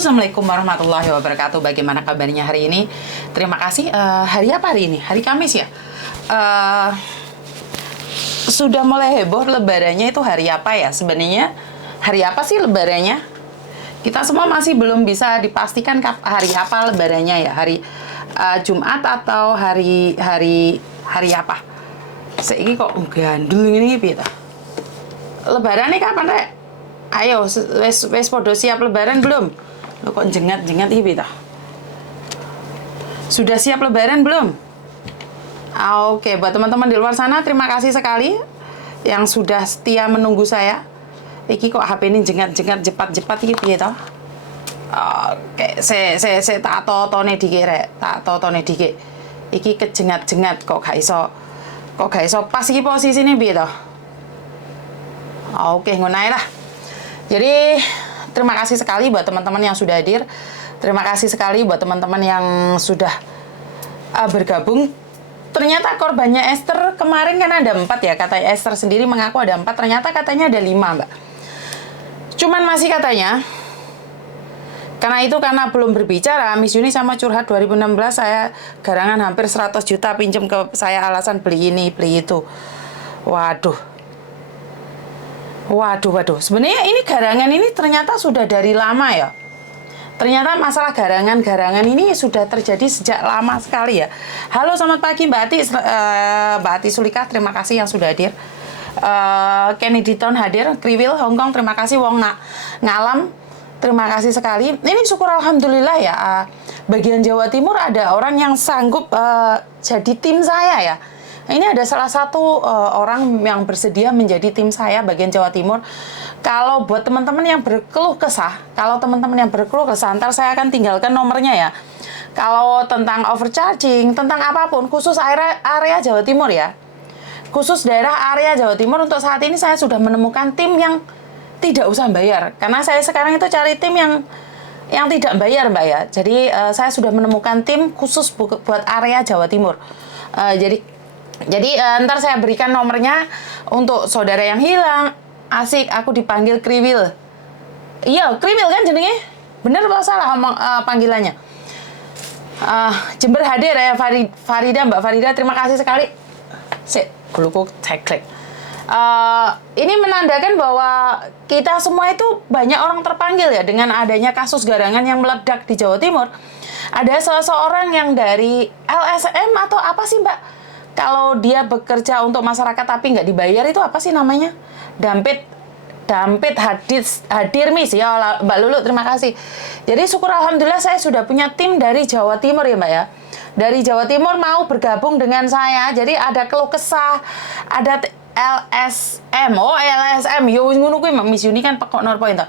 Assalamualaikum warahmatullahi wabarakatuh. Bagaimana kabarnya hari ini? Terima kasih. Hari apa hari ini? Hari Kamis ya. Sudah mulai heboh lebarannya itu hari apa ya? Sebenarnya hari apa sih lebarannya? Kita semua masih belum bisa dipastikan hari apa lebarannya ya. Hari Jumat atau hari apa? Saiki kok gandul ini gitu. Lebaran nih kapan, Rek? Ayo, wes podo siap lebaran belum? Lo kok jengat-jengat iki ta? Sudah siap lebaran belum? Oke, buat teman-teman di luar sana, terima kasih sekali yang sudah setia menunggu saya. Iki kok HP ini jengat-jengat cepat-cepat iki piye to? Oke, saya tak totone dikit rek, tak totone dikit. Iki kejengat-jengat kok gak iso pas iki posisine piye to? Oke, ngono ae lah. Jadi terima kasih sekali buat teman-teman yang sudah hadir. Terima kasih sekali buat teman-teman yang sudah bergabung. Ternyata korbannya Esther kemarin kan ada 4 ya. Kata Esther sendiri mengaku ada 4. Ternyata katanya ada 5, Mbak. Cuman masih katanya. Karena belum berbicara, Miss Yuni sama curhat 2016 saya garangan hampir 100 juta pinjem ke saya alasan beli ini, beli itu. Waduh. Sebenarnya ini garangan ini ternyata sudah dari lama ya. Ternyata masalah garangan ini sudah terjadi sejak lama sekali ya. Halo, selamat pagi Mbak Ati Sulika, terima kasih yang sudah hadir. Kennedy Town hadir, Kriwil Hong Kong, terima kasih. Wong Ngalam, terima kasih sekali. Ini syukur alhamdulillah ya. Bagian Jawa Timur ada orang yang sanggup jadi tim saya ya. Ini ada salah satu orang yang bersedia menjadi tim saya bagian Jawa Timur. Kalau buat teman-teman yang berkeluh kesah, ntar saya akan tinggalkan nomornya ya. Kalau tentang overcharging, tentang apapun, khusus area Jawa Timur ya. Khusus daerah area Jawa Timur untuk saat ini saya sudah menemukan tim yang tidak usah bayar. Karena saya sekarang itu cari tim yang tidak bayar, Mbak ya. Jadi saya sudah menemukan tim khusus buat area Jawa Timur. Jadi ntar saya berikan nomornya untuk saudara yang hilang. Asik, aku dipanggil Kriwil. Iya, Kriwil kan jenenge? Bener apa salah panggilannya? Jember hadir ya Farida, Mbak Farida, terima kasih sekali. Guluku klik. Ini menandakan bahwa kita semua itu banyak orang terpanggil ya dengan adanya kasus garangan yang meledak di Jawa Timur. Ada seseorang yang dari LSM atau apa sih, Mbak? Kalau dia bekerja untuk masyarakat tapi nggak dibayar itu apa sih namanya? Dampit hadir Miss ya Mbak Lulu, terima kasih. Jadi syukur alhamdulillah saya sudah punya tim dari Jawa Timur ya Mbak ya. Dari Jawa Timur mau bergabung dengan saya. Jadi ada keluh kesah, ada LSM. LSM yo ngono kuwi Miss Yuni kan pekok norpoint.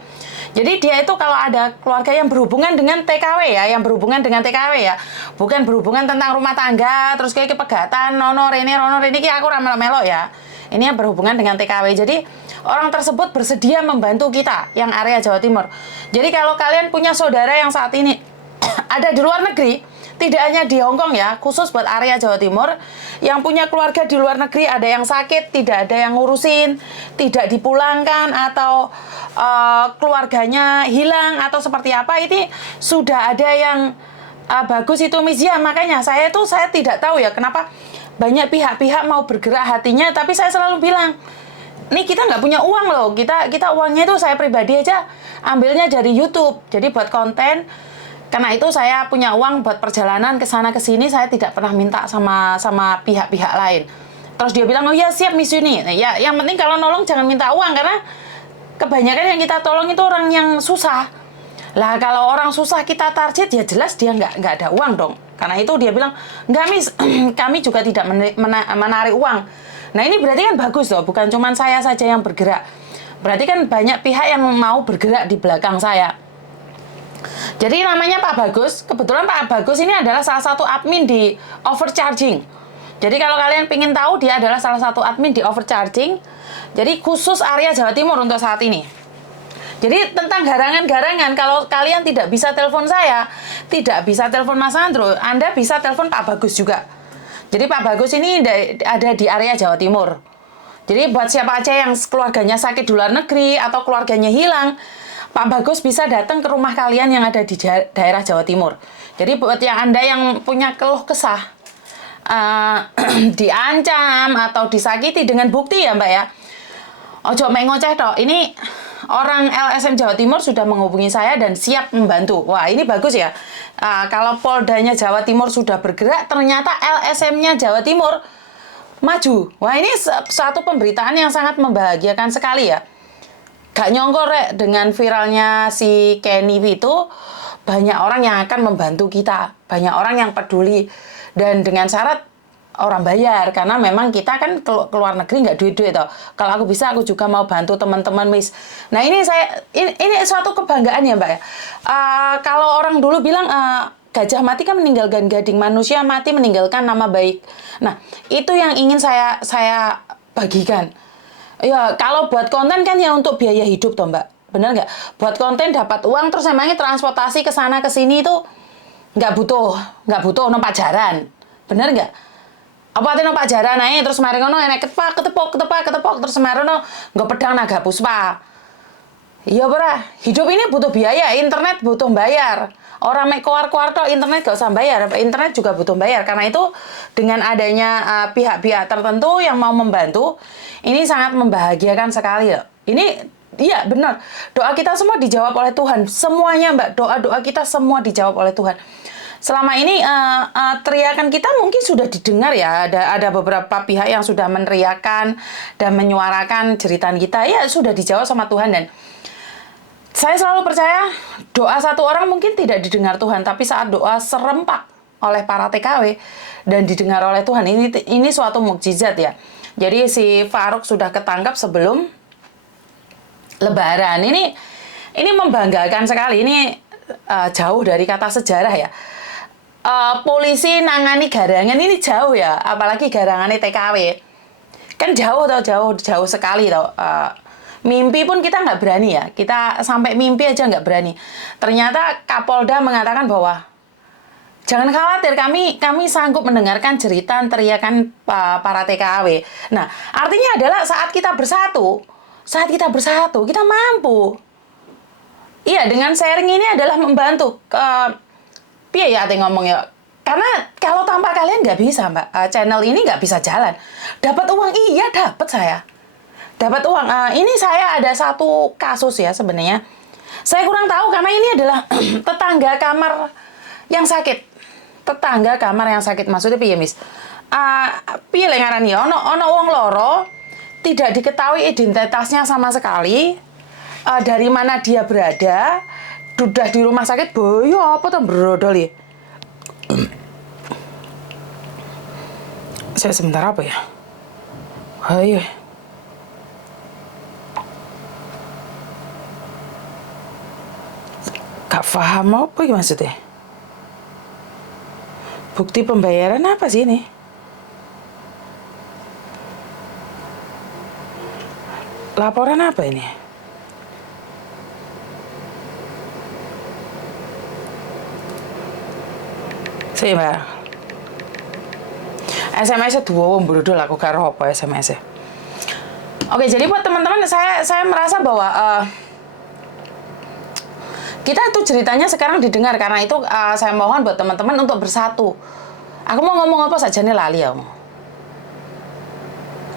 Jadi dia itu kalau ada keluarga yang berhubungan dengan TKW ya, bukan berhubungan tentang rumah tangga, terus kayak kepegatan, rono rene ki aku ra melo-melo ya. Ini yang berhubungan dengan TKW. Jadi orang tersebut bersedia membantu kita yang area Jawa Timur. Jadi kalau kalian punya saudara yang saat ini ada di luar negeri, tidak hanya di Hong Kong ya, khusus buat area Jawa Timur, yang punya keluarga di luar negeri, ada yang sakit, tidak ada yang ngurusin, tidak dipulangkan, atau keluarganya hilang, atau seperti apa, ini sudah ada yang bagus itu Miss ya. Makanya saya tidak tahu ya, kenapa banyak pihak-pihak mau bergerak hatinya, tapi saya selalu bilang, nih kita nggak punya uang loh, kita uangnya itu saya pribadi aja, ambilnya dari YouTube, jadi buat konten. Karena itu saya punya uang buat perjalanan ke sana ke sini, saya tidak pernah minta sama pihak-pihak lain. Terus dia bilang, "Oh ya siap Miss Yuni." Nah, ya yang penting kalau nolong jangan minta uang, karena kebanyakan yang kita tolong itu orang yang susah. Lah kalau orang susah kita target ya jelas dia nggak ada uang dong. Karena itu dia bilang, "Nggak Miss, kami juga tidak menarik uang." Nah ini berarti kan bagus loh, bukan cuma saya saja yang bergerak. Berarti kan banyak pihak yang mau bergerak di belakang saya. Jadi namanya Pak Bagus, kebetulan Pak Bagus ini adalah salah satu admin di overcharging. Jadi kalau kalian pengen tahu, dia adalah salah satu admin di overcharging. Jadi khusus area Jawa Timur untuk saat ini. Jadi tentang garangan-garangan, kalau kalian tidak bisa telepon saya, tidak bisa telepon Mas Andro, Anda bisa telepon Pak Bagus juga. Jadi Pak Bagus ini ada di area Jawa Timur. Jadi buat siapa aja yang keluarganya sakit di luar negeri atau keluarganya hilang, Pak Bagus bisa datang ke rumah kalian yang ada di daerah Jawa Timur. Jadi buat yang Anda yang punya keluh kesah, diancam atau disakiti dengan bukti ya Mbak ya, ojo main ngoceh toh. Ini orang LSM Jawa Timur sudah menghubungi saya dan siap membantu. Wah ini bagus ya. Kalau Poldanya Jawa Timur sudah bergerak, ternyata LSM-nya Jawa Timur maju. Wah ini suatu pemberitaan yang sangat membahagiakan sekali ya. Gak nyongkor dengan viralnya si Kenny itu, banyak orang yang akan membantu kita, banyak orang yang peduli, dan dengan syarat orang bayar, karena memang kita kan keluar negeri nggak duit-duit toh. Kalau aku bisa, aku juga mau bantu teman-teman Miss. Nah ini ini suatu kebanggaan ya Mbak ya. Kalau orang dulu bilang gajah mati kan meninggalkan gading, manusia mati meninggalkan nama baik. Nah itu yang ingin saya bagikan. Ya, kalau buat konten kan ya untuk biaya hidup toh Mbak. Bener nggak? Buat konten dapat uang, terus emangnya transportasi ke sana ke sini itu nggak butuh numpak jaran. Bener nggak? Apa artinya numpak jaran aja, terus mari ngono enek ketepok, terus mari ngono nggak pedang naga puspa. Iya bra, hidup ini butuh biaya, internet butuh bayar. Orang make keluar tok internet gak usah bayar, internet juga butuh bayar. Karena itu dengan adanya pihak-pihak tertentu yang mau membantu, ini sangat membahagiakan sekali ya. Ini iya benar, doa kita semua dijawab oleh Tuhan, semuanya Mbak, doa-doa kita semua dijawab oleh Tuhan. Selama ini teriakan kita mungkin sudah didengar ya, ada beberapa pihak yang sudah meneriakan dan menyuarakan jeritan kita, ya sudah dijawab sama Tuhan. Dan saya selalu percaya doa satu orang mungkin tidak didengar Tuhan, tapi saat doa serempak oleh para TKW dan didengar oleh Tuhan, ini suatu mukjizat ya. Jadi si Farouk sudah ketangkap sebelum Lebaran. Ini membanggakan sekali. Ini jauh dari kata sejarah ya. Polisi nangani garangan ini jauh ya, apalagi garangannya TKW. Kan jauh sekali tau. Mimpi pun kita nggak berani ya, kita sampai mimpi aja nggak berani. Ternyata Kapolda mengatakan bahwa jangan khawatir, kami sanggup mendengarkan jeritan teriakan para TKW. Nah, artinya adalah saat kita bersatu, kita mampu. Iya, dengan sharing ini adalah membantu. Piye ya ate ngomong ya. Karena kalau tanpa kalian nggak bisa Mbak, channel ini nggak bisa jalan. Dapat uang, iya dapat saya. Dapat uang. Ini saya ada satu kasus ya sebenarnya. Saya kurang tahu karena ini adalah tetangga kamar yang sakit. Tetangga kamar yang sakit, maksudnya piye Miss? Piye le ngarani ya? Ono wong loro tidak diketahui identitasnya sama sekali. Dari mana dia berada? Sudah di rumah sakit, boyo apa tuh brodol ya? Saya sebentar apa ya? Ayo. Gak paham apa ya maksudnya? Bukti pembayaran apa sih ini? Laporan apa ini? Sih Mbak. SMS-nya dua wong brodol, aku gak roh apa SMS-nya. Oke, jadi buat teman-teman saya merasa bahwa kita itu ceritanya sekarang didengar, karena itu saya mohon buat teman-teman untuk bersatu. Aku mau ngomong apa saja nih lali ya.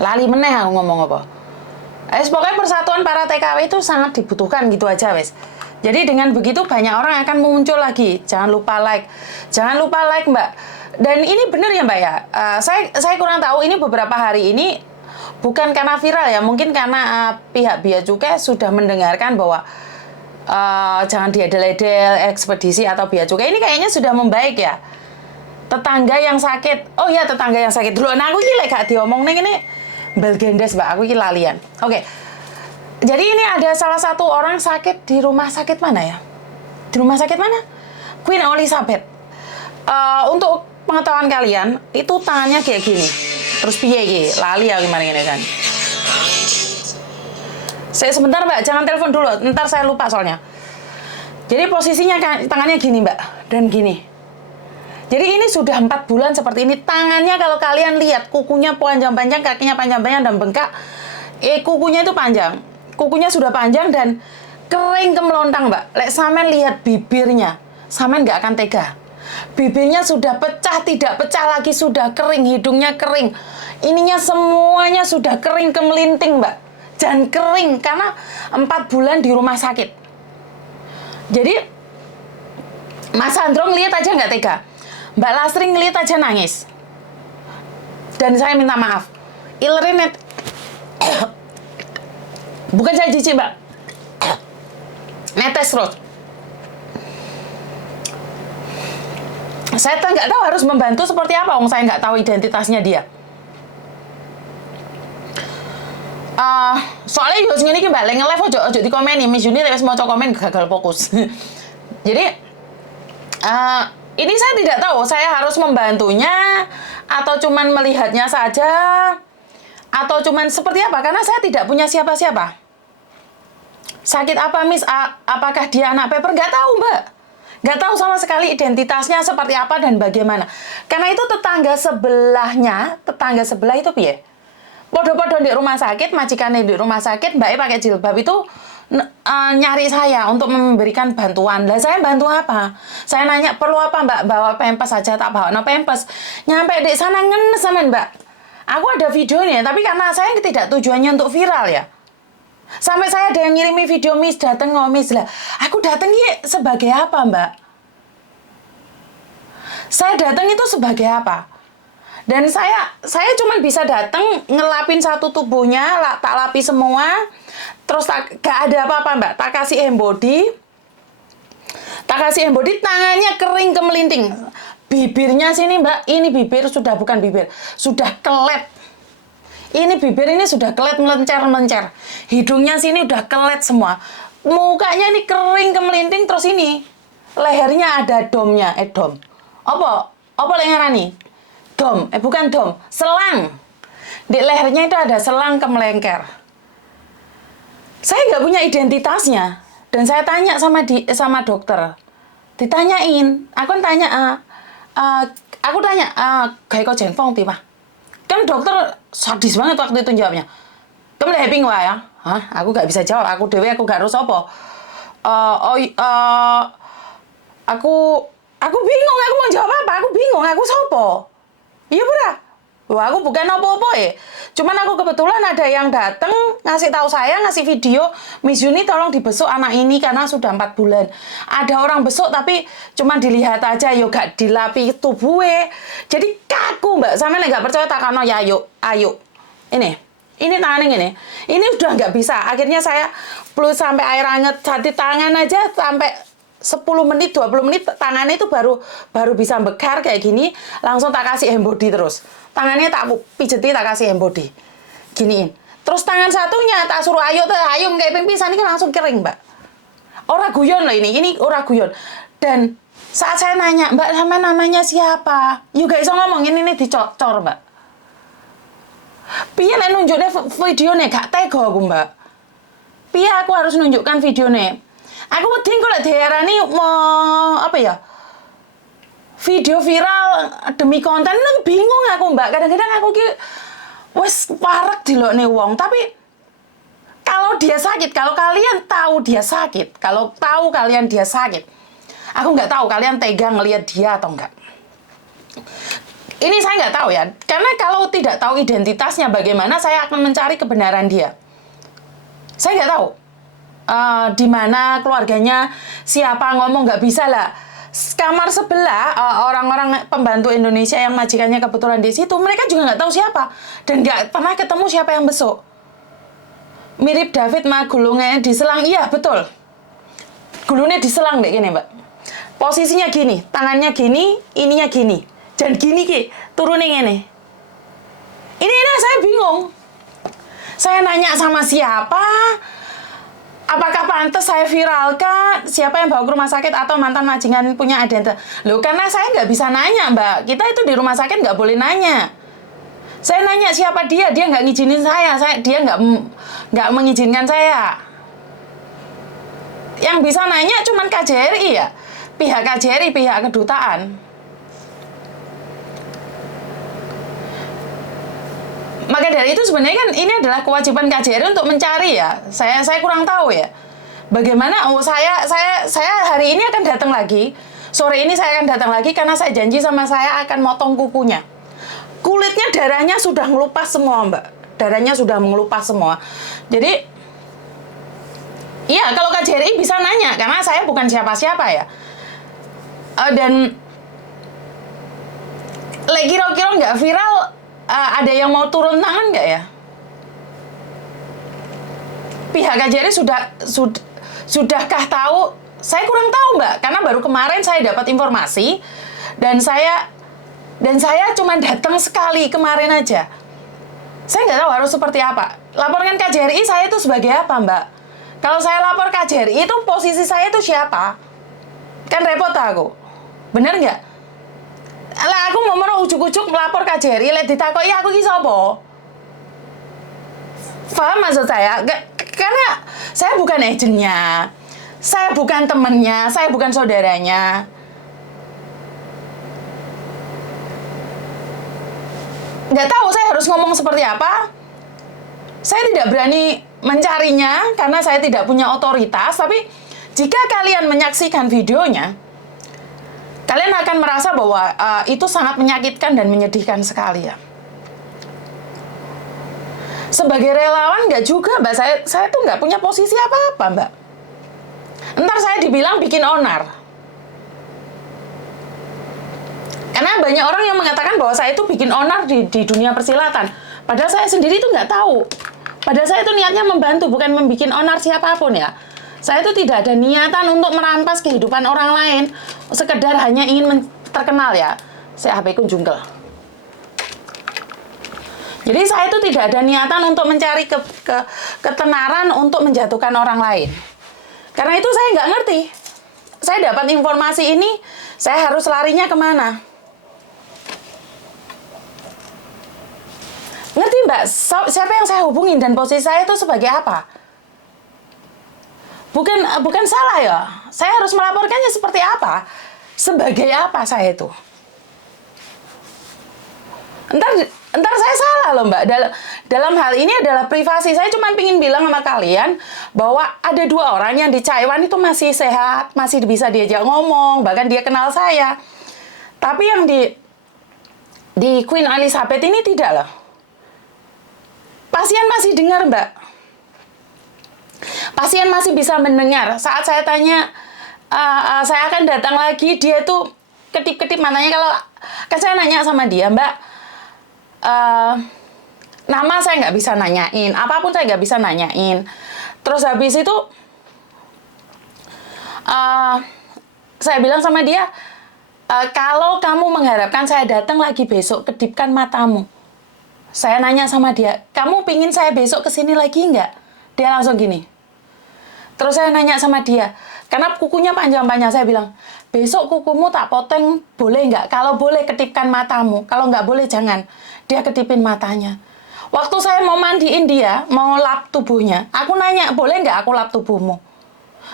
Lali meneh aku ngomong apa. Pokoknya persatuan para TKW itu sangat dibutuhkan gitu aja wes. Jadi dengan begitu banyak orang akan muncul lagi. Jangan lupa like Mbak. Dan ini benar ya Mbak ya. Saya kurang tahu ini beberapa hari ini bukan karena viral ya, mungkin karena pihak Bea Cukai sudah mendengarkan bahwa jangan diedel-edel ekspedisi atau Bea Cukai ini kayaknya sudah membaik ya. Tetangga yang sakit, oh ya tetangga yang sakit dulu. Nah aku ini gak diomong nih ini belgendes Mbak, aku ini lalian. Oke. Jadi ini ada salah satu orang sakit di rumah sakit mana ya? Di rumah sakit mana? Queen Elizabeth. Untuk pengetahuan kalian, itu tangannya kayak gini. Terus piye iki? Lali ya gimana ini kan? Saya sebentar Mbak, jangan telepon dulu. Ntar saya lupa soalnya. Jadi posisinya tangannya gini Mbak, dan gini. Jadi ini sudah 4 bulan seperti ini. Tangannya kalau kalian lihat, kukunya panjang-panjang, kakinya panjang-panjang dan bengkak. Kukunya itu panjang. Kukunya sudah panjang dan kering kemelontang, Mbak. Lek sampean lihat bibirnya, sampean nggak akan tega. Bibirnya sudah pecah, tidak pecah lagi, sudah kering, hidungnya kering. Ininya semuanya sudah kering kemelinting, Mbak. Dan kering karena 4 bulan di rumah sakit. Jadi Mas Andro ngeliat aja nggak tega. Mbak Lastri ngeliat aja nangis. Dan saya minta maaf. Ilerin bukan saya jijik, Mbak. Netes terus. Saya nggak tahu harus membantu seperti apa, saya nggak tahu identitasnya dia. Soalnya yo ngene iki Mbak, nge-live ojo dikomeni, Miss Juni lek wis maca komen gagal fokus. Jadi ini saya tidak tahu, saya harus membantunya atau cuman melihatnya saja atau cuman seperti apa, karena saya tidak punya siapa-siapa. Sakit apa, Miss? Apakah dia anak paper? Nggak tahu, Mbak. Nggak tahu sama sekali identitasnya seperti apa dan bagaimana. Karena itu tetangga sebelah itu piye? Podo-podo di rumah sakit, majikannya di rumah sakit, Mbaknya pakai jilbab itu nyari saya untuk memberikan bantuan. Lah saya bantu apa? Saya nanya, perlu apa Mbak? Bawa pempes aja, tak bawa no pempes. Nyampe di sana ngenes sama Mbak. Aku ada videonya, tapi karena saya tidak tujuannya untuk viral ya. Sampai saya ada yang ngirimi video, Miss dateng Miss lah. Aku dateng sebagai apa, Mbak? Saya datang itu sebagai apa? Dan saya cuma bisa datang ngelapin satu tubuhnya, tak lapi semua, terus gak ada apa-apa, Mbak. Tak kasih embody, tangannya kering kemelinting. Bibirnya sini, Mbak, ini bibir sudah bukan bibir, sudah kelet. Ini bibir ini sudah kelet melencer. Hidungnya sini udah kelet semua. Mukanya ini kering kemelinting, terus ini lehernya ada domnya, dom. Apa yang ngarani? Dom, bukan dom, selang. Di lehernya itu ada selang kemelengker. Saya nggak punya identitasnya. Dan saya tanya sama dokter. Ditanyain, aku tanya, kayak kok jengfong tiba. Kan dokter sadis banget waktu itu jawabnya. Kamu udah happy nggak ya? Hah? Aku nggak bisa jawab. Aku dewe, aku gak harus apa. Aku bingung. Aku mau jawab apa? Aku bingung. Aku sopo. Iya bener. Wah, aku bukan apa-apa ya. Cuman aku kebetulan ada yang datang ngasih tahu saya, ngasih video, Miss Yuni tolong dibesuk anak ini karena sudah 4 bulan. Ada orang besuk tapi cuman dilihat aja, yo gak dilapi tubuhnya. Jadi kaku, Mbak. Sampe nek gak percaya takano ya ayo. Ini tangan ini. Ini udah nggak bisa. Akhirnya saya perlu sampai air hangat jati tangan aja sampai 10 menit, 20 menit tangannya itu baru bisa bekar kayak gini, langsung tak kasih embody terus. Tangannya tak pijeti, tak kasih embody. Giniin. Terus tangan satunya tak suruh ayo kayak pingpisan ini langsung kering, Mbak. Ora guyon loh ini ora guyon. Dan saat saya nanya, Mbak sama namanya siapa? Yuk gak iso ngomongin ini dicocor, Mbak. Piye nek nunjuknya videonya gak tega aku, Mbak. Piye aku harus nunjukkan videonya? Aku wedi kok diarani mau apa ya? Video viral demi konten, bingung aku, Mbak. Kadang-kadang aku ki wes parek dilokne wong, tapi kalau dia sakit, kalau kalian tahu dia sakit, aku nggak tahu kalian tega ngelihat dia atau enggak. Ini saya nggak tahu ya, karena kalau tidak tahu identitasnya bagaimana saya akan mencari kebenaran dia. Saya nggak tahu di mana keluarganya, siapa ngomong, nggak bisa lah. Kamar sebelah orang-orang pembantu Indonesia yang majikannya kebetulan di situ, mereka juga nggak tahu siapa dan nggak pernah ketemu siapa yang besuk. Mirip David mah gulungnya diselang, iya betul. Gulungnya diselang deh gini, Mbak. Posisinya gini, tangannya gini, ininya gini. Dan gini ki, turunin ini. Ini saya bingung. Saya nanya sama siapa? Apakah pantas saya viralkan? Siapa yang bawa ke rumah sakit atau mantan majikan punya identitas? Loh, karena saya nggak bisa nanya, Mbak. Kita itu di rumah sakit nggak boleh nanya. Saya nanya siapa dia nggak ngizinin dia nggak mengizinkan saya. Yang bisa nanya cuman KJRI ya, pihak KJRI, pihak kedutaan. Maka dari itu sebenarnya kan ini adalah kewajiban KJRI untuk mencari ya. Saya kurang tahu ya. Bagaimana? Oh, saya hari ini akan datang lagi. Sore ini saya akan datang lagi karena saya janji sama saya akan motong kukunya. Kulitnya, darahnya sudah ngelupas semua, Mbak. Darahnya sudah mengelupas semua. Jadi, iya, kalau KJRI bisa nanya, karena saya bukan siapa-siapa ya. Dan kira-kira nggak viral, ada yang mau turun tangan nggak ya? Pihak KJRI sudahkah tahu? Saya kurang tahu, Mbak, karena baru kemarin saya dapat informasi dan saya cuma datang sekali kemarin aja. Saya nggak tahu harus seperti apa. Laporkan KJRI saya itu sebagai apa, Mbak? Kalau saya lapor KJRI itu posisi saya itu siapa? Kan repot aku. Bener nggak? Lah aku mau ujuk-ujuk melapor KJRI, lek ditakoki aku ki sapa? Paham maksud saya? Karena saya bukan agennya, saya bukan temennya, saya bukan saudaranya. Nggak tahu saya harus ngomong seperti apa. Saya tidak berani mencarinya karena saya tidak punya otoritas. Tapi jika kalian menyaksikan videonya, kalian akan merasa bahwa itu sangat menyakitkan dan menyedihkan sekali ya. Sebagai relawan nggak juga, Mbak. Saya tuh nggak punya posisi apa-apa, Mbak. Ntar saya dibilang bikin onar. Karena banyak orang yang mengatakan bahwa saya itu bikin onar di dunia persilatan. Padahal saya sendiri itu nggak tahu. Padahal saya itu niatnya membantu, bukan membikin onar siapapun ya. Saya itu tidak ada niatan untuk merampas kehidupan orang lain. Sekedar hanya ingin terkenal ya. Saya HP ku jungkel. Jadi saya itu tidak ada niatan untuk mencari ketenaran untuk menjatuhkan orang lain. Karena itu saya nggak ngerti. Saya dapat informasi ini, saya harus larinya kemana? Ngerti, Mbak? Siapa yang saya hubungin dan posisi saya itu sebagai apa? Bukan salah ya. Saya harus melaporkannya seperti apa? Sebagai apa saya itu? Entar saya salah loh, Mbak. Dalam hal ini adalah privasi. Saya cuma ingin bilang sama kalian bahwa ada 2 orang yang di Taiwan itu masih sehat, masih bisa diajak ngomong, bahkan dia kenal saya. Tapi yang di Queen Elizabeth ini tidak loh. Pasien masih dengar, Mbak. Pasien masih bisa mendengar. Saat saya tanya, saya akan datang lagi, dia tuh ketip-ketip matanya. Kan saya nanya sama dia, Mbak, nama saya nggak bisa nanyain, apapun saya nggak bisa nanyain. Terus habis itu, saya bilang sama dia, kalau kamu mengharapkan saya datang lagi besok, kedipkan matamu. Saya nanya sama dia, kamu pingin saya besok kesini lagi nggak? Dia langsung gini. Terus saya nanya sama dia, karena kukunya panjang-panjang, saya bilang, besok kukumu tak potong, boleh nggak? Kalau boleh ketipkan matamu, kalau nggak boleh jangan. Dia ketipin matanya. Waktu saya mau mandiin dia, mau lap tubuhnya, aku nanya, boleh nggak aku lap tubuhmu?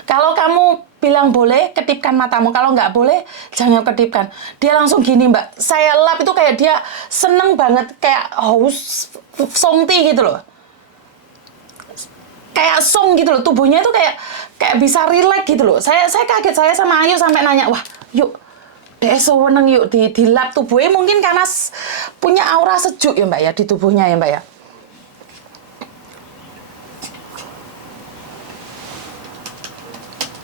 Kalau kamu bilang boleh, ketipkan matamu. Kalau nggak boleh, jangan ketipkan. Dia langsung gini, Mbak. Saya lap itu kayak dia seneng banget, kayak haus, songti gitu loh. Kayak song gitu loh, tubuhnya itu kayak bisa relax gitu loh. Saya kaget, saya sama Ayu sampai nanya, wah, yuk, deh sewenang yuk di lap tubuhnya, mungkin karena punya aura sejuk ya, Mbak ya, di tubuhnya ya, Mbak ya.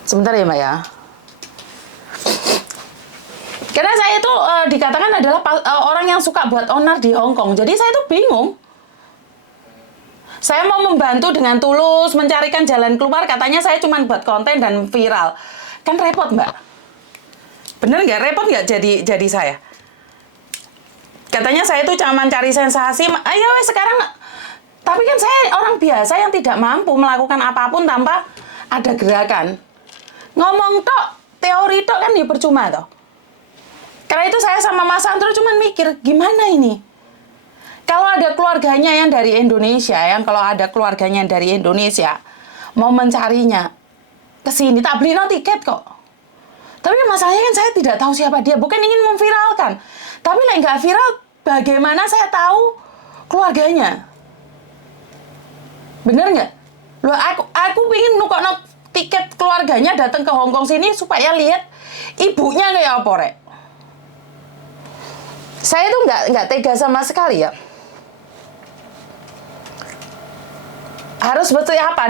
Sebentar ya, Mbak ya. Karena saya itu dikatakan adalah orang yang suka buat onar di Hong Kong. Jadi saya tuh bingung. Saya mau membantu dengan tulus, mencarikan jalan keluar. Katanya saya cuma buat konten dan viral. Kan repot, Mbak. Bener nggak? Repot nggak jadi saya? Katanya saya itu cuma cari sensasi. Ayo sekarang. Tapi kan saya orang biasa yang tidak mampu melakukan apapun tanpa ada gerakan. Ngomong tok, teori tok kan ya percuma toh. Karena itu saya sama Mas Andro cuman mikir, gimana ini? Kalau ada keluarganya yang dari Indonesia, mau mencarinya ke sini, tak beli no tiket kok. Tapi masalahnya kan saya tidak tahu siapa dia, bukan ingin memviralkan. Tapi like nggak viral, bagaimana saya tahu keluarganya? Bener nggak? Loh, aku pingin nukokno tiket keluarganya datang ke Hong Kong sini supaya lihat ibunya kayak apa rek. Saya tuh nggak tega sama sekali ya. Harus betul apa?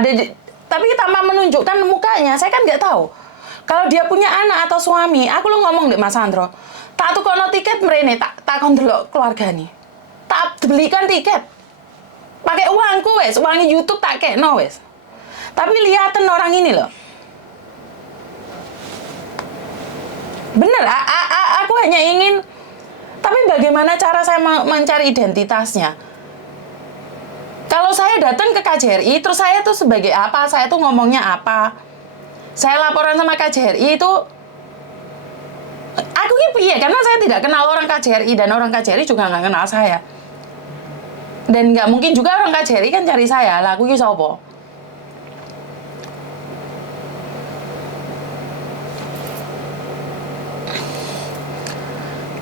Tapi tanpa menunjukkan mukanya, saya kan nggak tahu. Kalau dia punya anak atau suami, aku lu ngomong deh Mas Andro. Tak tukono tiket mrene, tak kondelok keluarga nih. Tak belikan tiket. Pakai uangku wes, uangnya YouTube tak kekno wes. Tapi lihatin orang ini loh. Bener, aku hanya ingin. Tapi bagaimana cara saya mencari identitasnya? Kalau saya datang ke KJRI, terus saya tuh sebagai apa? Saya tuh ngomongnya apa? Saya laporan sama KJRI itu, aku ini piye? Karena saya tidak kenal orang KJRI dan orang KJRI juga nggak kenal saya. Dan nggak mungkin juga orang KJRI kan cari saya, lah aku ini sapa?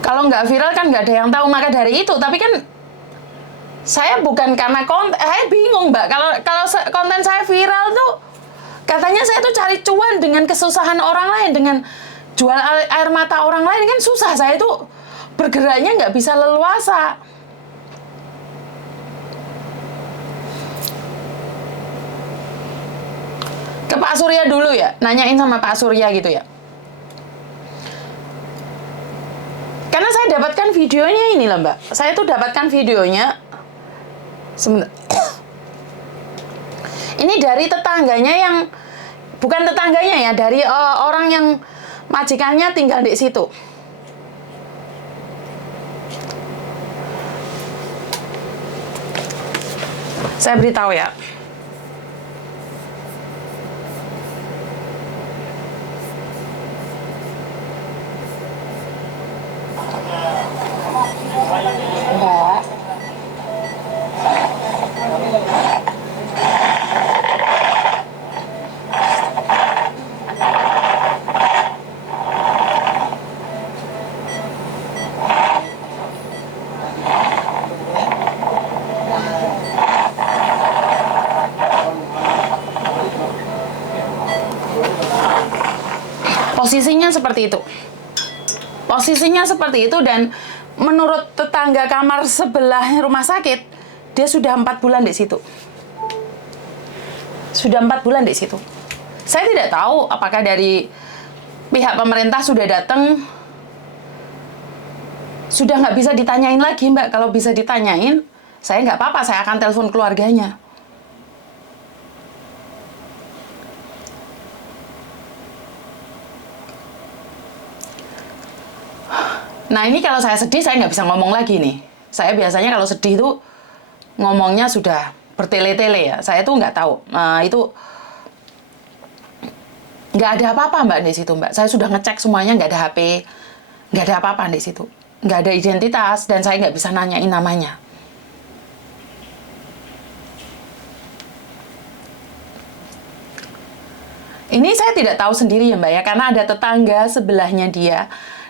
Kalau nggak viral kan nggak ada yang tahu, maka dari itu. Tapi kan saya bukan karena konten, saya bingung mbak. Kalau konten saya viral tuh, katanya saya tuh cari cuan dengan kesusahan orang lain, dengan jual air mata orang lain kan susah. Saya tuh bergeraknya nggak bisa leluasa. Ke Pak Surya dulu ya, nanyain sama Pak Surya gitu ya. Karena saya dapatkan videonya ini lah mbak. Saya tuh dapatkan videonya sebentar. Ini dari tetangganya yang bukan tetangganya ya, dari orang yang majikannya tinggal di situ. Saya beritahu ya. Mbak. Posisinya seperti itu. Posisinya seperti itu dan menurut tetangga kamar sebelah rumah sakit, dia sudah 4 bulan di situ. Sudah 4 bulan di situ. Saya tidak tahu apakah dari pihak pemerintah sudah datang. Sudah nggak bisa ditanyain lagi mbak. Kalau bisa ditanyain, saya nggak apa-apa, saya akan telepon keluarganya. Nah ini kalau saya sedih, saya nggak bisa ngomong lagi nih. Saya biasanya kalau sedih tuh ngomongnya sudah bertele-tele ya. Saya tuh nggak tahu. Nah itu nggak ada apa-apa mbak di situ mbak. Saya sudah ngecek semuanya, nggak ada HP, nggak ada apa-apa di situ, nggak ada identitas dan saya nggak bisa nanyain namanya. Ini saya tidak tahu sendiri ya mbak ya, karena ada tetangga sebelahnya dia.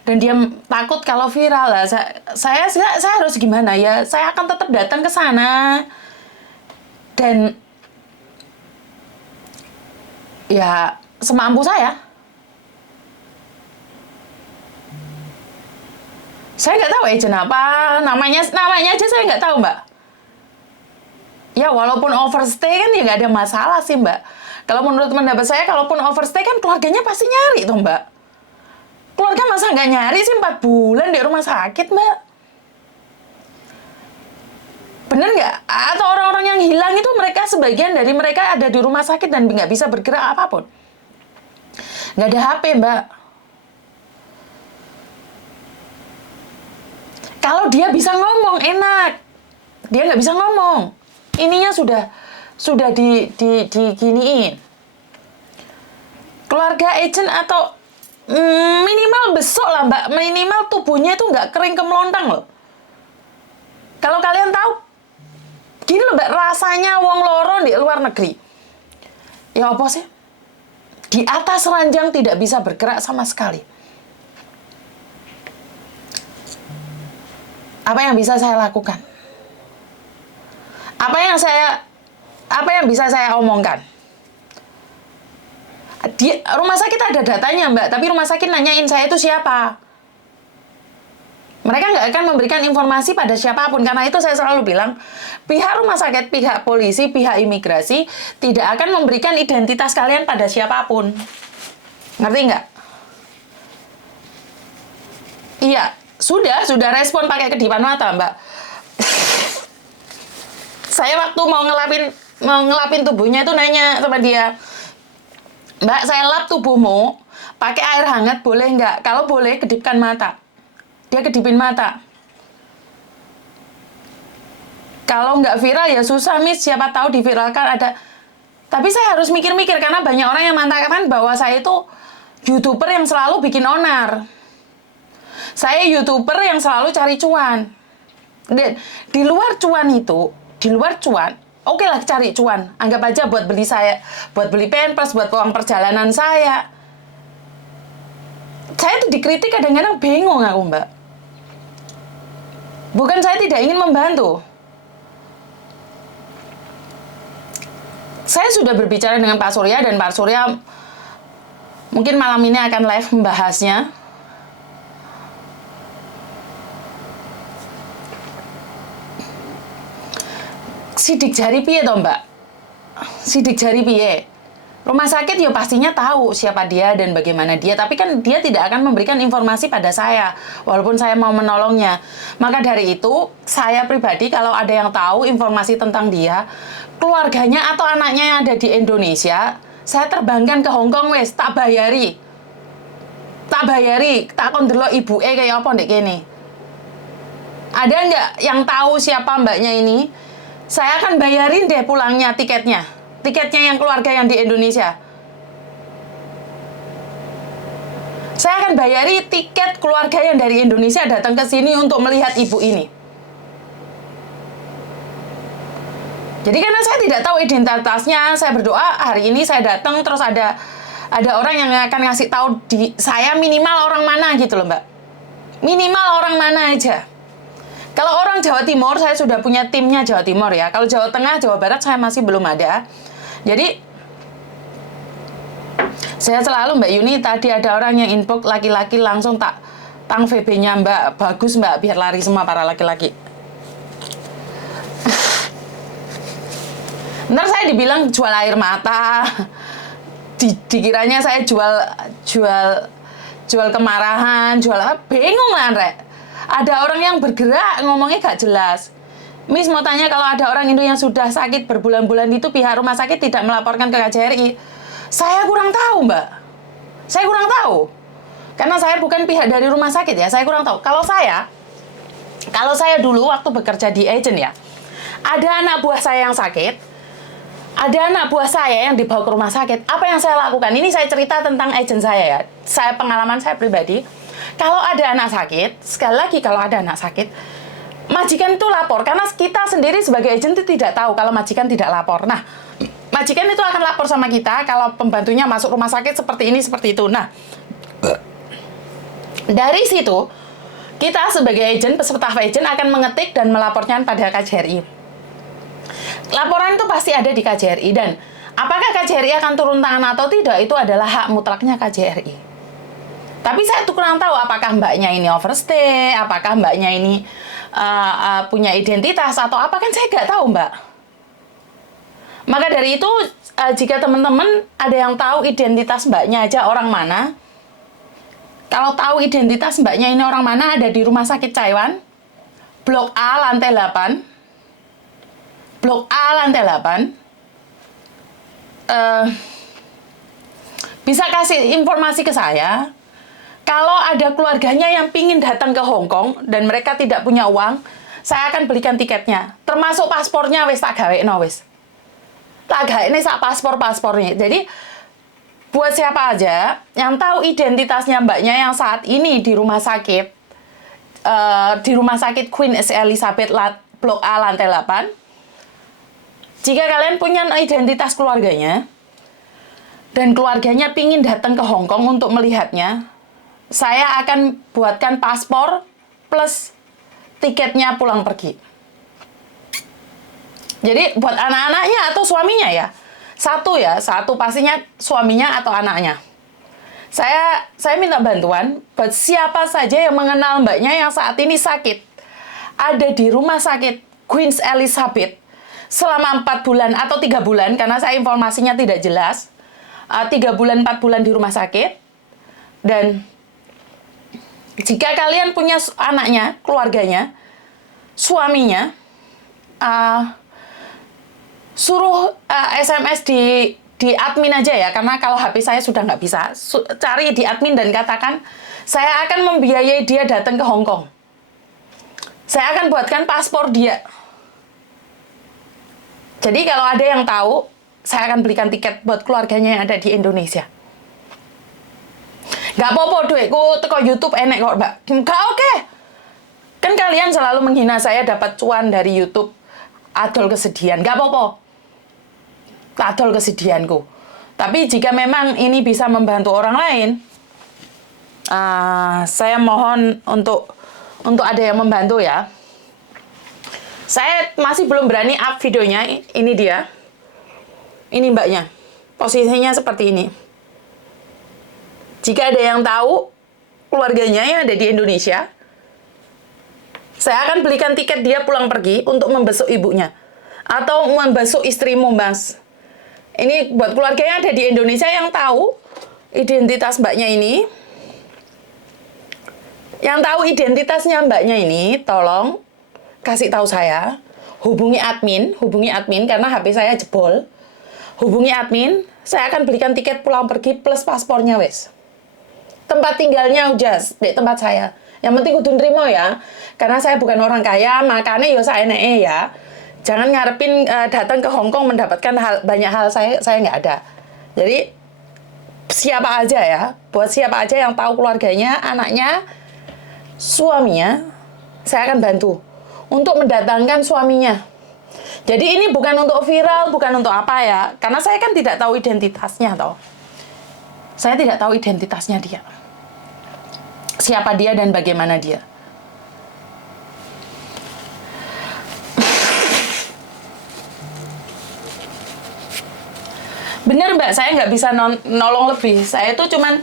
Dan dia takut kalau viral lah. Saya harus gimana ya? Saya akan tetap datang ke sana. Dan ya semampu saya. Saya nggak tahu agent apa, namanya aja saya nggak tahu mbak. Ya walaupun overstay kan ya nggak ada masalah sih mbak. Kalau menurut pendapat saya, kalaupun overstay kan keluarganya pasti nyari tuh mbak. Keluarga masa nggak nyari sih 4 bulan di rumah sakit, Mbak? Bener nggak? Atau orang-orang yang hilang itu mereka, sebagian dari mereka ada di rumah sakit dan nggak bisa bergerak apapun. Nggak ada HP, Mbak. Kalau dia bisa ngomong, enak. Dia nggak bisa ngomong. Ininya sudah diginiin. Keluarga agent atau minimal besok lah mbak, minimal tubuhnya itu nggak kering kemelontang loh. Kalau kalian tahu, gini loh mbak, rasanya wong loro di luar negeri. Ya apa sih? Di atas ranjang tidak bisa bergerak sama sekali. Apa yang bisa saya lakukan? Apa yang bisa saya omongkan? Di rumah sakit ada datanya, Mbak, tapi rumah sakit nanyain saya itu siapa. Mereka nggak akan memberikan informasi pada siapapun. Karena itu saya selalu bilang, pihak rumah sakit, pihak polisi, pihak imigrasi tidak akan memberikan identitas kalian pada siapapun. Ngerti nggak? Iya, sudah respon pakai kedipan mata, Mbak. Saya waktu mau ngelapin tubuhnya itu nanya sama dia, Mbak, saya lap tubuhmu pakai air hangat boleh nggak? Kalau boleh, kedipkan mata. Dia kedipin mata. Kalau nggak viral ya susah, Miss. Siapa tahu diviralkan ada. Tapi saya harus mikir-mikir karena banyak orang yang mengatakan bahwa saya itu YouTuber yang selalu bikin onar. Saya YouTuber yang selalu cari cuan. Dan di luar cuan itu, oke lah cari cuan. Anggap aja buat beli pampers, buat uang perjalanan saya. Saya tuh dikritik kadang-kadang bingung aku, Mbak. Bukan saya tidak ingin membantu. Saya sudah berbicara dengan Pak Surya dan Pak Surya mungkin malam ini akan live membahasnya. Sidik jari piye toh, Mbak? Sidik jari piye? Rumah sakit ya pastinya tahu siapa dia dan bagaimana dia, tapi kan dia tidak akan memberikan informasi pada saya, walaupun saya mau menolongnya. Maka dari itu, saya pribadi kalau ada yang tahu informasi tentang dia, keluarganya atau anaknya yang ada di Indonesia, saya terbangkan ke Hong Kong wes, tak bayari, tak kondelok ibu kayak apa ndek kene. Ada nggak yang tahu siapa mbaknya ini? Saya akan bayarin deh pulangnya tiketnya yang keluarga yang di Indonesia. Saya akan bayari tiket keluarga yang dari Indonesia datang ke sini untuk melihat ibu ini. Jadi karena saya tidak tahu identitasnya, saya berdoa hari ini saya datang terus ada orang yang akan ngasih tahu saya minimal orang mana gitu loh, Mbak. Minimal orang mana aja. Kalau orang Jawa Timur, saya sudah punya timnya Jawa Timur ya. Kalau Jawa Tengah, Jawa Barat saya masih belum ada. Jadi, saya selalu Mbak Yuni, tadi ada orang yang inbox laki-laki langsung tang VB-nya Mbak. Bagus Mbak, biar lari semua para laki-laki. Ntar saya dibilang jual air mata. Dikiranya saya jual kemarahan, jual apa? Bingung lah, Rek. Ada orang yang bergerak, ngomongnya gak jelas. Miss mau tanya, kalau ada orang Indo yang sudah sakit berbulan-bulan itu pihak rumah sakit tidak melaporkan ke KJRI. Saya kurang tahu, Mbak. Saya kurang tahu. Karena saya bukan pihak dari rumah sakit ya, saya kurang tahu. Kalau saya dulu waktu bekerja di agent ya, ada anak buah saya yang sakit, ada anak buah saya yang dibawa ke rumah sakit. Apa yang saya lakukan? Ini saya cerita tentang agent saya ya. Pengalaman saya pribadi. Kalau ada anak sakit, sekali lagi kalau ada anak sakit, majikan itu lapor, karena kita sendiri sebagai agent itu tidak tahu kalau majikan tidak lapor. Nah, majikan itu akan lapor sama kita kalau pembantunya masuk rumah sakit seperti ini, seperti itu. Nah, dari situ, kita sebagai agent, peserta agent akan mengetik dan melaporkan pada KJRI. Laporan itu pasti ada di KJRI, dan apakah KJRI akan turun tangan atau tidak, itu adalah hak mutlaknya KJRI. Tapi saya tuh kurang tahu apakah mbaknya ini overstay, apakah mbaknya ini punya identitas atau apa, kan saya nggak tahu, Mbak. Maka dari itu, jika teman-teman ada yang tahu identitas mbaknya aja orang mana, kalau tahu identitas mbaknya ini orang mana, ada di Rumah Sakit Caiwan, Blok A lantai 8, Blok A lantai 8, bisa kasih informasi ke saya. Kalau ada keluarganya yang pingin datang ke Hong Kong dan mereka tidak punya uang, saya akan belikan tiketnya. Termasuk paspornya wis tak gawekno wis. Tak gawekne sak paspornya. Jadi buat siapa aja yang tahu identitasnya mbaknya yang saat ini di rumah sakit Queen Elizabeth Blok A lantai 8. Jika kalian punya identitas keluarganya dan keluarganya pingin datang ke Hong Kong untuk melihatnya, saya akan buatkan paspor plus tiketnya pulang pergi. Jadi buat anak-anaknya atau suaminya ya, Satu pastinya suaminya atau anaknya. Saya minta bantuan buat siapa saja yang mengenal mbaknya yang saat ini sakit. Ada di rumah sakit Queen Elizabeth selama 4 bulan atau 3 bulan, karena saya informasinya tidak jelas. 3 bulan, 4 bulan di rumah sakit. Dan jika kalian punya anaknya, keluarganya, suaminya, suruh SMS di admin aja ya, karena kalau HP saya sudah nggak bisa. Cari di admin dan katakan, saya akan membiayai dia datang ke Hong Kong. Saya akan buatkan paspor dia. Jadi kalau ada yang tahu, saya akan belikan tiket buat keluarganya yang ada di Indonesia. Nggak apa-apa duitku teko YouTube enek kok, Mbak. Nggak oke. Kan kalian selalu menghina saya dapat cuan dari YouTube. Adol kesedihan. Nggak apa-apa. Adol kesedihanku. Tapi jika memang ini bisa membantu orang lain, saya mohon untuk ada yang membantu ya. Saya masih belum berani up videonya. Ini dia. Ini mbaknya. Posisinya seperti ini. Jika ada yang tahu keluarganya yang ada di Indonesia, saya akan belikan tiket dia pulang pergi untuk membesuk ibunya. Atau membesuk istrimu, Mas. Ini buat keluarga yang ada di Indonesia yang tahu identitas mbaknya ini. Yang tahu identitasnya mbaknya ini, tolong kasih tahu saya. Hubungi admin karena HP saya jebol. Hubungi admin, saya akan belikan tiket pulang pergi plus paspornya, wes. Tempat tinggalnya udah di tempat saya. Yang penting kudu nrimo ya. Karena saya bukan orang kaya, makanya ya saya ya. Jangan ngarepin datang ke Hong Kong mendapatkan banyak hal, saya nggak ada. Jadi siapa aja ya, buat siapa aja yang tahu keluarganya, anaknya, suaminya, saya akan bantu untuk mendatangkan suaminya. Jadi ini bukan untuk viral, bukan untuk apa ya. Karena saya kan tidak tahu identitasnya toh. Saya tidak tahu identitasnya dia. Siapa dia dan bagaimana dia. Bener Mbak, saya nggak bisa nolong lebih. Saya itu cuman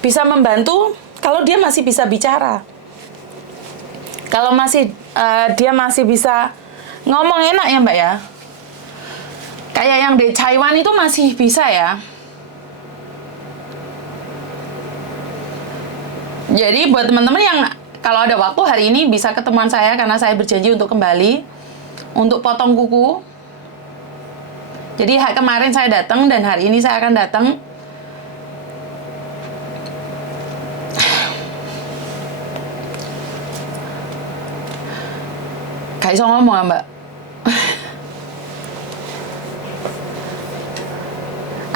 bisa membantu kalau dia masih bisa bicara. Kalau dia masih bisa ngomong enak ya Mbak ya. Kayak yang di Taiwan itu masih bisa ya. Jadi buat teman-teman yang kalau ada waktu hari ini bisa ketemuan saya karena saya berjanji untuk kembali untuk potong kuku. Jadi kemarin saya datang dan hari ini saya akan datang. Gak iso ngomong Mbak.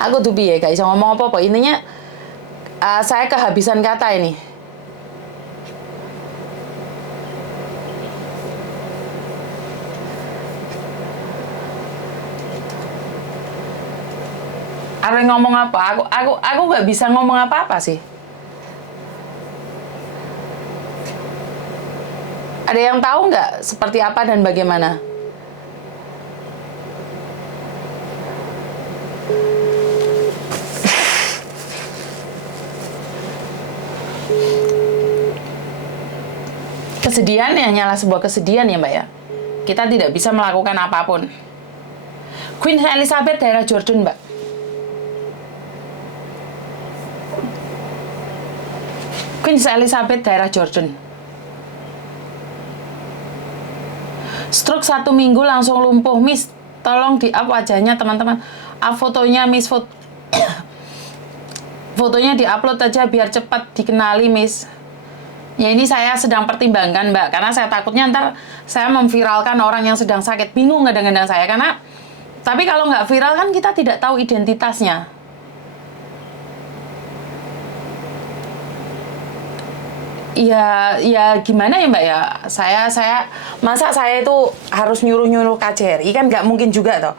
Aku tuh piye gak iso ngomong apa-apa. Intinya saya kehabisan kata ini. Arweng ngomong apa? Aku nggak bisa ngomong apa-apa sih. Ada yang tahu nggak seperti apa dan bagaimana? Kesedihan ya hanyalah sebuah kesedihan ya Mbak ya. Kita tidak bisa melakukan apapun. Queen Elizabeth daerah Jordan Mbak. Queen Elizabeth daerah Jordan. Stroke 1 minggu langsung lumpuh, Miss. Tolong di-up wajahnya teman-teman. Up fotonya, Miss. Fotonya di-upload aja biar cepat dikenali, Miss. Ya ini saya sedang pertimbangkan, Mbak. Karena saya takutnya ntar saya memviralkan orang yang sedang sakit. Bingung kadang-kadang saya. Tapi kalau nggak viral kan kita tidak tahu identitasnya. Ya gimana ya Mbak ya, masa saya itu harus nyuruh KJRI kan nggak mungkin juga toh.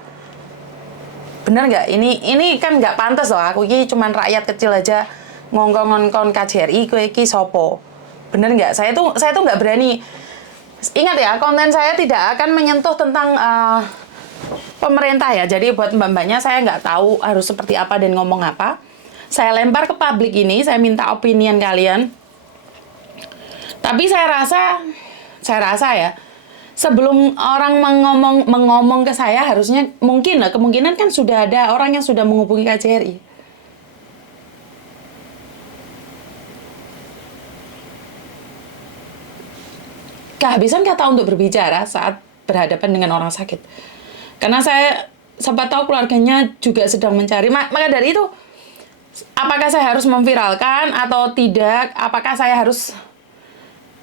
Bener nggak? Ini kan nggak pantas loh, aku ini cuman rakyat kecil aja ngongkon KJRI, kowe iki sopo. Bener nggak? Saya tuh nggak berani. Ingat ya, konten saya tidak akan menyentuh tentang pemerintah ya. Jadi buat mbak-mbaknya saya nggak tahu harus seperti apa dan ngomong apa. Saya lempar ke publik ini, saya minta opinian kalian. Tapi saya rasa ya, sebelum orang mengomong ke saya, harusnya mungkin lah, kemungkinan kan sudah ada orang yang sudah menghubungi KJRI. Kehabisan kata untuk berbicara saat berhadapan dengan orang sakit. Karena saya sempat tahu keluarganya juga sedang mencari. Maka dari itu, apakah saya harus memviralkan atau tidak? Apakah saya harus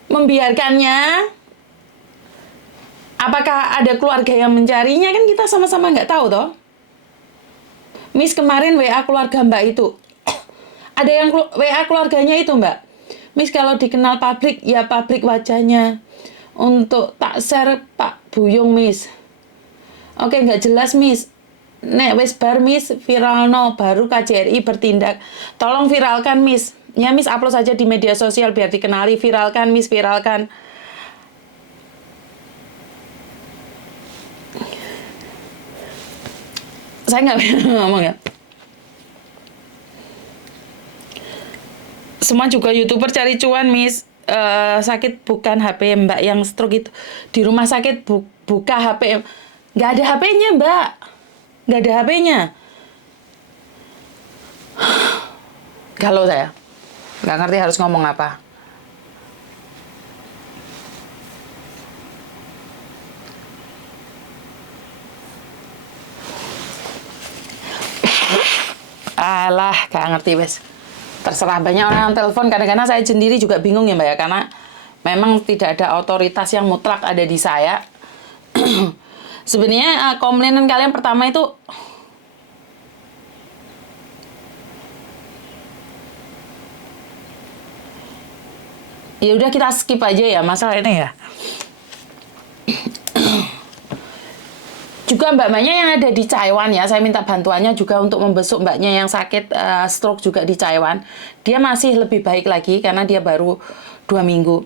membiarkannya? Apakah ada keluarga yang mencarinya? Kan kita sama-sama nggak tahu toh. Miss kemarin WA keluarga mbak itu. Ada yang WA keluarganya itu mbak. Miss kalau dikenal publik, ya publik wajahnya. Untuk tak share Pak Buyung Miss. Oke, nggak jelas Miss. Nek wis bar Miss, viralno baru KJRI bertindak. Tolong viralkan Miss. Ya Miss upload saja di media sosial biar dikenali. Viralkan Miss, viralkan. Saya nggak ngomong ya. Semua juga YouTuber cari cuan Miss. Sakit bukan HP mbak yang stroke itu. Di rumah sakit buka HP. Nggak ada HP-nya mbak. Nggak ada HP-nya. Galau saya. Nggak ngerti harus ngomong apa. Alah, nggak ngerti wes. Terserah, banyak orang yang telepon. Kadang-kadang saya sendiri juga bingung ya mbak ya. Karena memang tidak ada otoritas yang mutlak ada di saya. Sebenarnya komplainan kalian pertama itu ya udah kita skip aja ya masalah ini ya. Juga mbak-mbaknya yang ada di Taiwan ya, saya minta bantuannya juga untuk membesuk mbaknya yang sakit stroke juga di Taiwan. Dia masih lebih baik lagi karena dia baru 2 minggu.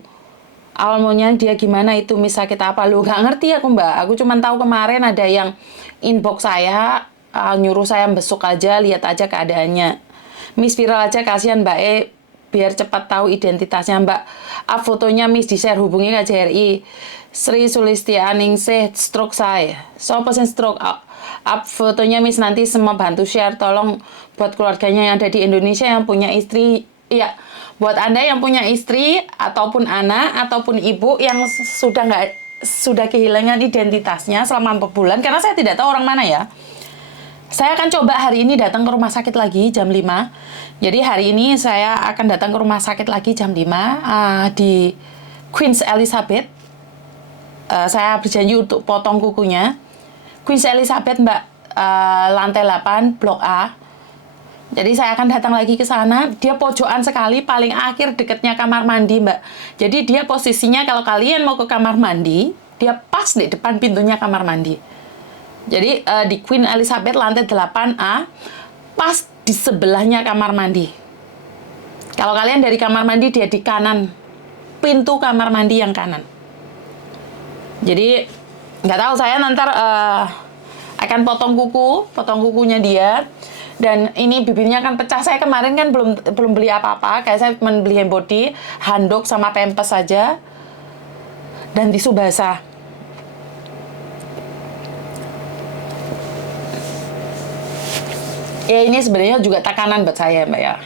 Awal maunya dia gimana itu Miss sakit apa, lu gak ngerti aku mbak. Aku cuma tahu kemarin ada yang inbox saya, nyuruh saya besuk aja, lihat aja keadaannya. Miss viral aja, kasihan mbak biar cepat tahu identitasnya mbak. Up fotonya Miss di share, hubungi KJRI. Sri Sulistianingsih stroke saya. So pesen stroke. Up fotonya Miss, nanti semua bantu share. Tolong buat keluarganya yang ada di Indonesia yang punya istri. Iya, buat Anda yang punya istri ataupun anak ataupun ibu yang sudah kehilangan identitasnya selama 4 bulan. Karena saya tidak tahu orang mana ya. Saya akan coba hari ini datang ke rumah sakit lagi jam 5. Jadi hari ini saya akan datang ke rumah sakit lagi jam 5 di Queen Elizabeth. Saya berjanji untuk potong kukunya. Queen Elizabeth mbak, lantai 8 blok A. Jadi saya akan datang lagi ke sana. Dia pojokan sekali, paling akhir dekatnya kamar mandi mbak. Jadi dia posisinya kalau kalian mau ke kamar mandi, dia pas di depan pintunya kamar mandi. Jadi di Queen Elizabeth lantai 8A, pas di sebelahnya kamar mandi. Kalau kalian dari kamar mandi, dia di kanan, pintu kamar mandi yang kanan. Jadi nggak tahu, saya nanti akan potong kukunya dia. Dan ini bibirnya kan pecah. Saya kemarin kan belum beli apa-apa, kayak saya membeli hand body, handuk sama pampers saja, dan tisu basah. Ya ini sebenarnya juga tekanan buat saya mbak ya.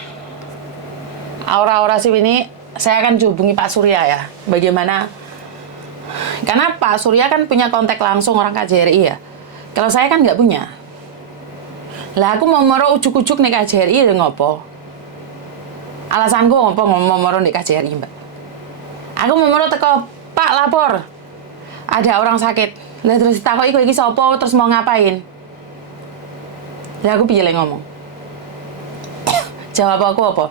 Aura-aura sih ini saya akan hubungi Pak Surya ya. Bagaimana? Karena Pak Surya kan punya kontak langsung orang KJRI ya. Kalau saya kan nggak punya. Lah aku mau moro ujuk-ujuk nih KJRI ya ngopo? Alasanku ngopo mau moro nih KJRI mbak? Aku mau moro teko Pak lapor. Ada orang sakit. Lah terus takut iki sapa terus mau ngapain? Ya aku pilih ngomong. Jawab aku apa?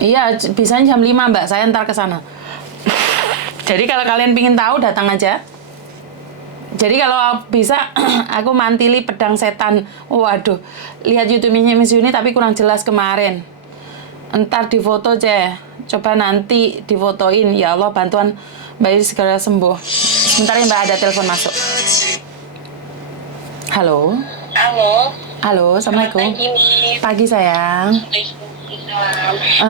Iya, bisa jam 5 mbak, saya ntar ke sana. Jadi kalau kalian pingin tahu, datang aja. Jadi kalau bisa, aku mantili pedang setan. Waduh, lihat YouTube-nya Miss Yuni tapi kurang jelas kemarin. Entar difoto coba nanti difotoin. Ya Allah, bantuan Mbak Yudi segera sembuh. Sebentar ya Mbak, ada telepon masuk. Halo. Halo. Halo, Assalamualaikum. Selamat pagi, Miss. Pagi sayang.